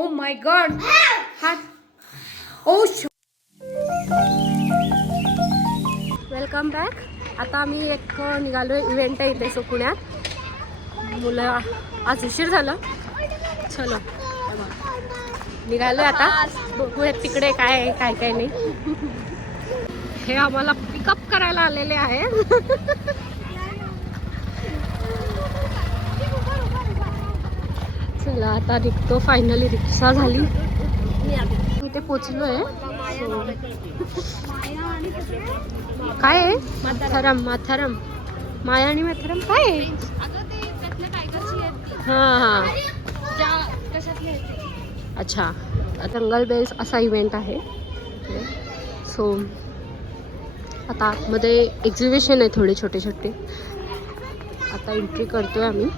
O my God. हा ओ welcome back. आता आम्ही एक निघालो इव्हेंट आहे इथे सो पुण्यात. मुलं आज उशीर झाला. चलो निघालो आता. बघूया तिकडे काय काय काय नाही. हे आम्हाला पिकअप करायला आलेले आहेत. चला आता निघतो. फायनली रिक्षा झाली. इथे पोचलोय. काय आहे माथारम. माथारम माया आणि माथारम काय आहे. हां हां अच्छा. जंगल बेल्स असा इव्हेंट आहे. सो आता आतमध्ये एक्झिबिशन आहे थोडे छोटे छोटे. आता एंट्री करतोय आम्ही.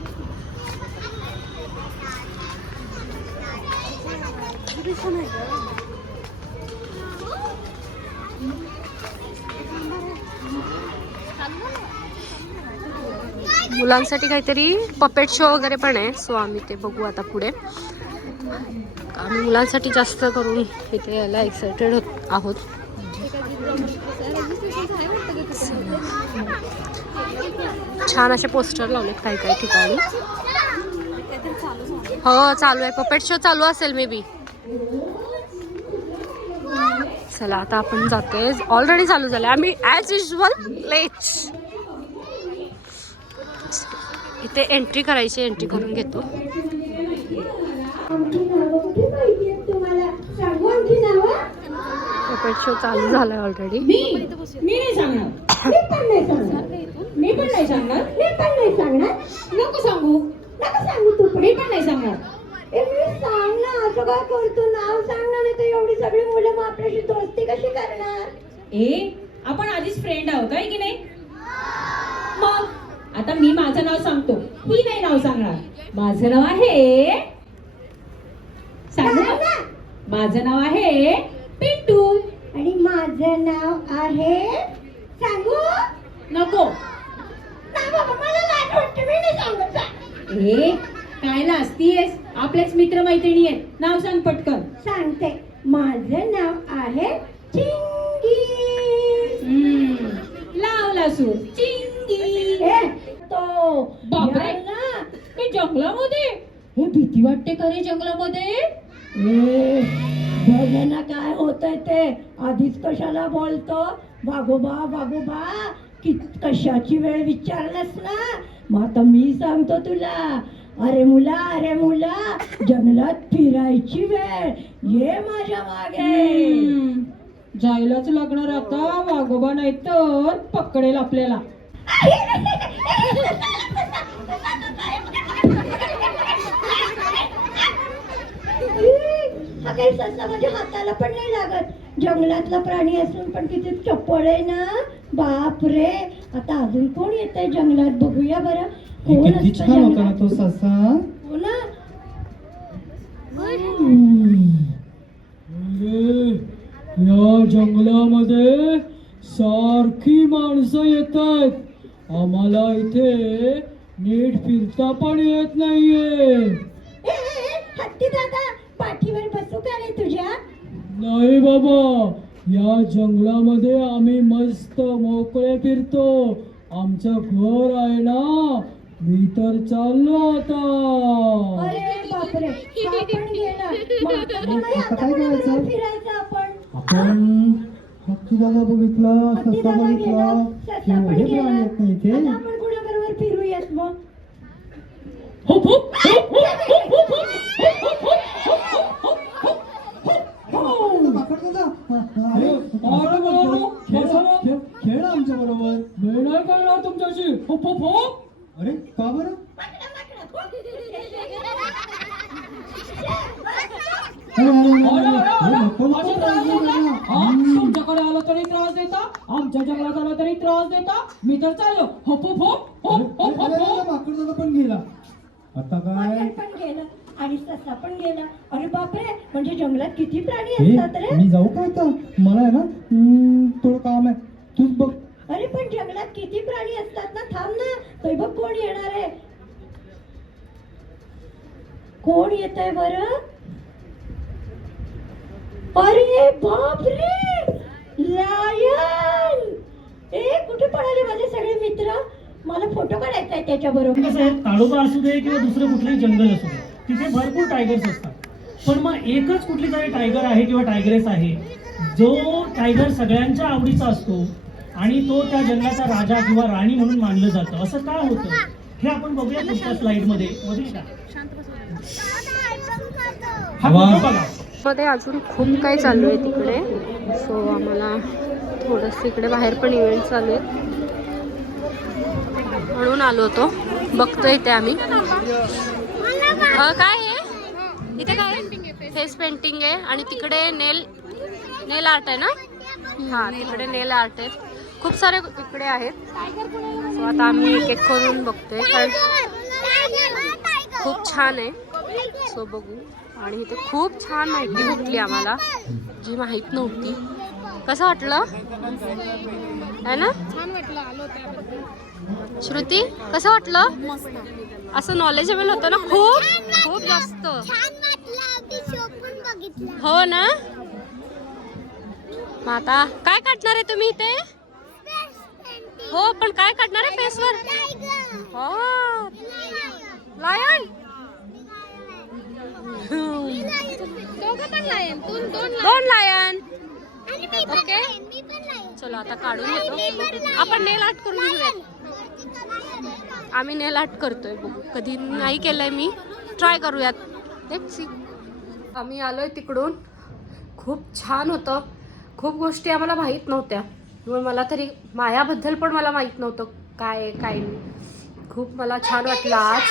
मुलांसाठी काहीतरी पपेट शो वगैरे पण आहे. सो आम्ही ते बघू आता पुढे. आम्ही मुलांसाठी जास्त करून इथे यायला एक्सायटेड आहोत. छान असे पोस्टर लावलेत काही काही ठिकाणी. हो चालू आहे. पपेट शो चालू असेल मे बी. चला आता आपण जातोय. ऑलरेडी चालू झालं. आम्ही ॲज युजल लेट्स. इथे एंट्री करायची. एंट्री करून घेतो. पपेट शो चालू झालाय ऑलरेडी. मी नाही सांगणार. मी पण नाही सांगणार. नको सांगू तू. मी पण नाही सांगणार. सांग ना. असं काय करतो. नाव सांग ना. नाही तर एवढी सगळी मुलं मग आपल्याशी दोस्ती कशी करणार. आपण आधीच फ्रेंड आहोत आहे की नाही. मग आता मी माझं नाव सांगतो. ही नाही नाव सांगणार. माझं नाव आहे सांगू. माझं नाव आहे पिंटू. आणि माझं नाव आहे सांगू. नको. नाही बाबा मला नाही वाटतं. मी नाही सांगत. काय लाजतीयेस. आपलेच मित्र मैत्रिणी आहेत. नाव सांग पटकन. सांगते. माझं नाव आहे चिंगी. लावला सूर. चिंगी. तो बापरे ना. हे जंगलामध्ये. हे भीती वाटते का रे जंगलामध्ये. बघ ना काय होतंय ते. आधीच कशाला बोलतो. वागोबा कशाची वेळ विचारलंस ना. मग आता मी सांगतो तुला. अरे मुला जंगलात फिरायची वेळ. ये माझ्या मागे. जायलाच लागणार आता. वाघोबा नाही तर पकडेल आपल्याला. हा काही ससा माझ्या हाताला पण नाही लागत. जंगलातला प्राणी असून पण किती चप्पळ आहे ना. बाप रे. आता अजून कोण येतंय जंगलात. बघूया बरं. किती छान होता ना तो ससा. हो ना. या जंगलामध्ये सारखी माणसं येत आहेत. आम्हाला इथे नीट फिरता पण येत नाहीये. हत्ती दादा पाठीवर बसू का रे तुझ्या. नाही बाबा. या जंगलामध्ये आम्ही मस्त मोकळे फिरतो. आमचं घर आहे ना. मी तर चाललो आता. अरे बापरे. आपण गेला. आता काय करायचं. फिरायचं आपण हत्ती दादा बघितला. ससा बघितला. एवढे प्राणी आहेत ना इथे. आपण कुणाबरोबर फिरूयात मग. खेळ आमच्या बरोबर. मी नाही करणार तुमच्याशी. अरे का बरं. तुमच्याकडे आला तरी त्रास देता. आमच्या जंगलात आला तरी त्रास देता. मी तर चाललो. माकड दादा पण गेला. आता काय. पण गेला आणि ससा पण गेला. अरे बापरे. म्हणजे जंगलात किती प्राणी असतात रे. मी जाऊ का आता. मला आहे ना थोडं काम आहे. तूच बघ. अरे पण जंगलात किती प्राणी असतात ना. थांब ना. तो बघ कोण येणार आहे. कोण येत आहे बरं. अरे बापरे, लायन! कुठे पळाले माझे सगळे मित्र? मला फोटो काढायचा आहे त्याच्या बरोबर. कसं आहे, ताडोबा असू दे किंवा दुसरं कुठलंही जंगल असू दे, तिथे भरपूर टायगर्स असतात. पण मग एकच कुठली तरी टायगर आहे किंवा टायगरेस आहे जो टायगर सगळ्यांच्या आवडीचा असतो आणि तो त्या जंगलाचा राजा किंवा राणी म्हणून मानलं जातं. असं का होतं हे आपण बघूया पुढच्या स्लाइड मध्ये. हा फोटो बघा. मध्ये अजून खूप काही चालू आहे तिकडे. सो आम्हाला थोडंसं इकडे बाहेर पण इव्हेंट चालू आहेत म्हणून आलो होतो. बघतोय ते आम्ही. काय आहे इथे? काय फेस पेंटिंग आहे आणि तिकडे नेल आर्ट आहे ना. हां, तिकडे नेल आर्ट आहेत. खूप सारे इकडे आहेत. सो आता आम्ही एक एक करून बघतोय कारण खूप छान आहे. सो बघू. आणि इथे खूप छान माहिती भेटली आम्हाला जी माहीत नव्हती. कसं वाटलं आहे ना? छान वाटलं. आलो त्याबद्दल. श्रुती कसं वाटलं? असं नॉलेजेबल होतं ना खूप खूप जास्त. हो ना. मग आता काय काढणार आहे तुम्ही इथे? हो, पण काय काढणार आहे फेसवर? हो, लायन. दोन लायन. ओके, चलो आता काढून घेतो. आपण नेल आर्ट करून घेऊयात. आम्ही नेल आर्ट करतोय. बघू, कधी नाही केलंय मी. ट्राय करूयात. Let's see. आम्ही आलोय तिकडून. खूप छान होतं. खूप गोष्टी आम्हाला माहीत नव्हत्या. मला तरी मायाबद्दल पण मला माहीत नव्हतं काय आहे काय नाही. खूप मला छान वाटलं आज.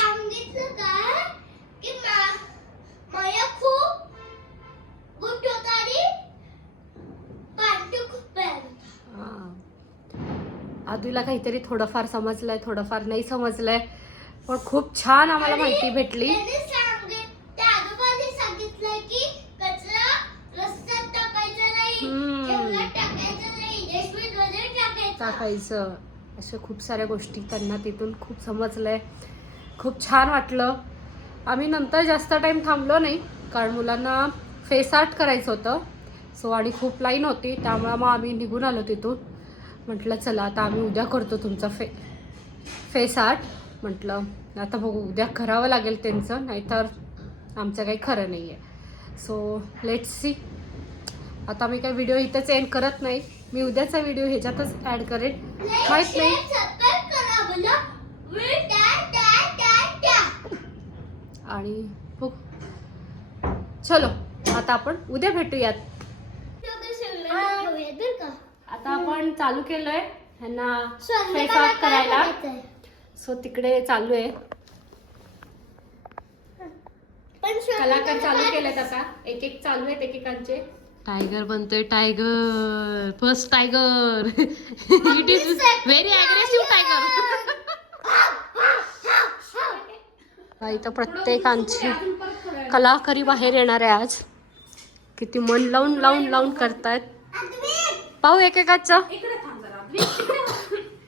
आदूला काहीतरी थोडंफार समजलंय, थोडंफार नाही समजलंय, पण खूप छान आम्हाला माहिती भेटली. टाकायचं अशा खूप साऱ्या गोष्टी त्यांना तिथून खूप समजलंय. खूप छान वाटलं. आम्ही नंतर जास्त टाइम थांबलो नाही कारण मुलांना फेस आर्ट करायचं होतं. सो आणि खूप लाईन होती त्यामुळे मग आम्ही निघून आलो तिथून. म्हटलं चला आता आम्ही उद्या करतो तुमचा फेस आर्ट. म्हटलं आता बघू उद्या करावं लागेल त्यांचं, नाहीतर आमचं काही खरं नाही आहे. So let's see. आता मी काही व्हिडिओ इथंच एंड करत नाही. मी उद्याचा व्हिडिओ ह्याच्यातच ॲड करेन. माहीत नाही. आणि बघ, चलो आता आपण उद्या भेटूयात. आता आपण चालू केलंय ह्यांना फेस आर्ट करायला. सो तिकडे चालू आहे. कलाकार चालू केलेत आता. एक एक चालू आहेत एकेकांचे. टायगर बनतोय. Tiger first tiger. It is very aggressive tiger. इथं प्रत्येकांची कलाकारी बाहेर येणार आहे आज. किती मन लावून लावून लावून करतायत. पाहू एकेकाचं.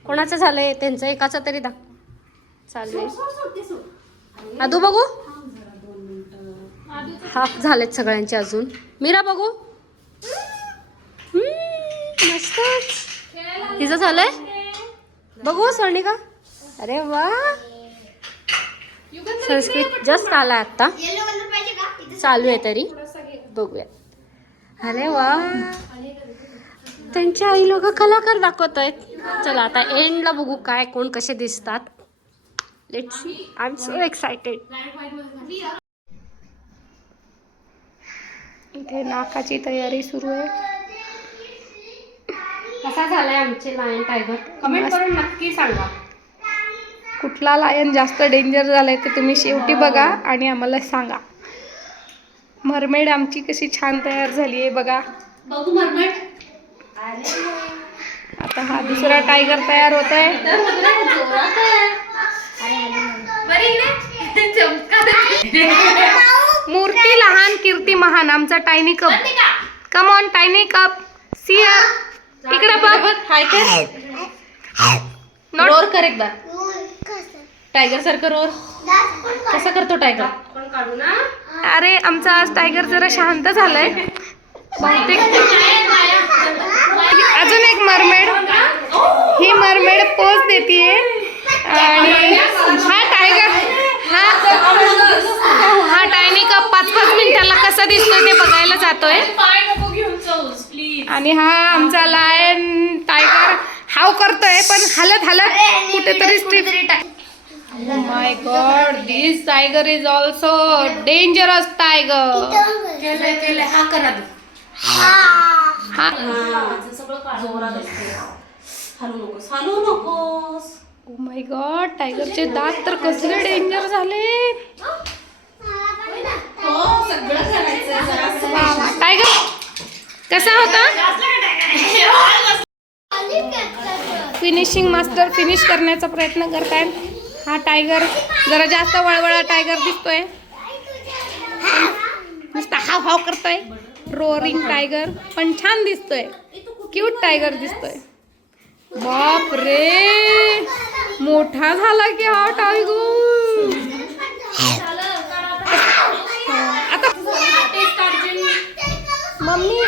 कोणाचं झालंय त्यांचं एकाचं तरी चालू आहे. आदू बघू. हाफ झालेत सगळ्यांचे अजून. मीरा बघू. मस्त. तिचं झालंय बघू. स्वर्णिका. अरे वा. संस्कृत जस्ट आला आता. चालू आहे तरी बघूया. अरे वा. त्यांची आई लोक कलाकार दाखवत आहेत. चला आता एंडला बघू काय कोण कसे दिसतात. Let's see. I am so excited. इथे नाकाची तयारी सुरू आहे. कसा झालाय आमचे लायन टायगर? कमेंट करून नक्की सांगा. कुठला लायन जास्त डेंजर झालाय ते तुम्ही शेवटी बघा आणि आम्हाला सांगा. मरमेड आमची कशी छान तयार झाली आहे बघा. बघू मरमेड. आता हा दुसरा टायगर तयार होत आहे. मूर्ती लहान कीर्ती महान. आमचा tiny cup. Come on tiny cup. See here. इकडे बघ. हाय कर. रोर कर एकदा. टायगर सारखं रोर. कसं करतो टायगर? पण काढू ना. अरे आमचा आज टायगर जरा शांत झालाय. बहुतेक अजून एक मरमेड, ही मरमेड पोज देतीये आणि हा टायगर हा टायनी कप 5-5 मिनिटाला कसा दिसतोय ते बघायला जातोय. आणि हा आमचा लायन टायगर हाव करतोय पण हलत कुठेतरी street. My God, this tiger is also dangerous tiger. Oh my God, टायगरचे दात तर कसले डेंजर झाले. टायगर कसा होता? फिनिशिंग मास्टर फिनिश करण्याचा प्रयत्न करतायत. हा टायगर जरा जास्त वळवळा टायगर दिसतोय, नुसता हाव हाव करतोय. रोअरिंग टायगर पण छान दिसतोय, क्यूट टायगर दिसतोय. बाप रे, मोठा झाला की हा टायगर. आता मम्मी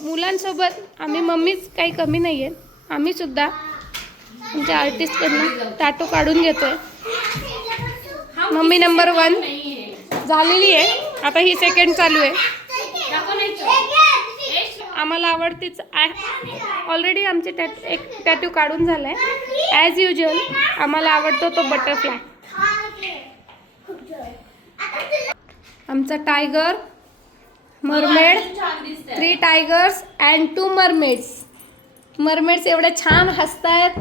मुलांसोबत आम्ही मम्मीच काही कमी नाही आहे. आम्ही सुद्धा आमच्या आर्टिस्टकडनं टॅटू काढून घेतोय. मम्मी नंबर 1 झालेली आहे, आता ही सेकंड चालू आहे. आम्हाला आवडतीच ऑलरेडी आमचे एक टॅटू काढून झालाय. ॲज युजल आम्हाला आवडतो तो बटरफ्लाय. आमचा tiger, mermaid, 3 tigers and 2 mermaids. Mermaids एवढे छान हसतायत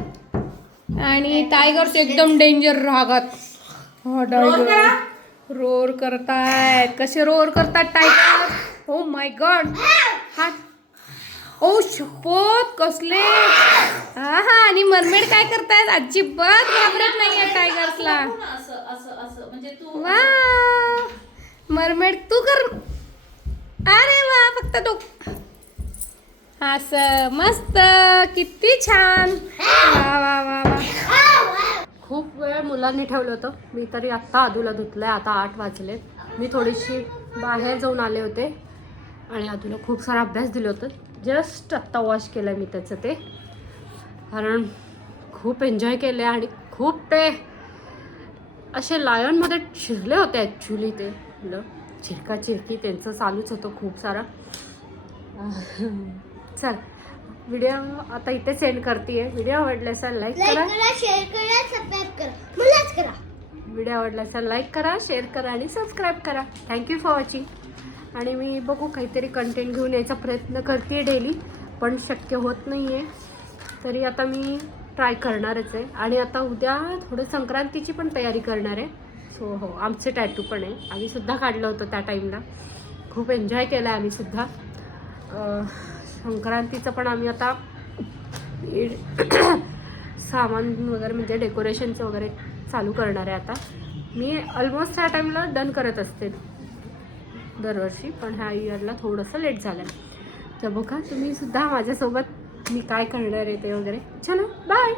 आणि टायगर्स एकदम डेंजर रागात. हो, टायगर रोर करतायत. कसे रोर करतात टायगर. ओ माय गॉड, हा ओ शपथ कसले. हा आणि मरमेड काय करतायत, अजिबात घाबरत नाहीये टायगर्सला. वा, मरमेड तू कर. अरे वा, फक्त तो असं मस्त, किती छान. वा वा वा वा. खूप वेळ मुलांनी ठेवलं होतं. मी तरी आत्ता आदूला धुतलंय. आता 8 वाजले. मी थोडीशी बाहेर जाऊन आले होते आणि आदूला खूप सारा अभ्यास दिलं होतं. जस्ट आत्ता वॉश केलं मी त्याचं ते, कारण खूप एन्जॉय केले आणि खूप ते असे लायनमध्ये शिरले होते ॲक्च्युली. ते चिरकाचिरकी त्यांचं चालूच होतं खूप सारा. चल, व्हिडिओ आता इथे सेंड करते आहे. व्हिडिओ आवडला असेल लाईक करा, शेअर करा, सबस्क्राईब करा. मलाच करा. व्हिडिओ आवडला असेल लाईक करा, शेअर करा आणि सबस्क्राईब करा. Thank you for watching. आणि मी बघू काहीतरी कंटेंट घेऊन यायचा प्रयत्न करते डेली, पण शक्य होत नाही आहे. तरी आता मी ट्राय करणारच आहे. आणि आता उद्या थोडं संक्रांतीची पण तयारी करणार आहे. सो हो, आमचे टॅटू पण आहे. आम्ही सुद्धा काढलं होतं त्या टाईमला. खूप एन्जॉय केला आहे आम्ही सुद्धा. संक्रांतीचं पण आम्ही आता सामान वगैरे म्हणजे डेकोरेशनचं वगैरे चालू करणार आहे. आता मी ऑलमोस्ट ह्या टाईमला डन करत असते दरवर्षी, पण ह्या इयरला थोडंसं लेट झालं आहे. तर बघा तुम्ही सुद्धा माझ्यासोबत मी काय करणार आहे ते वगैरे. चला, बाय.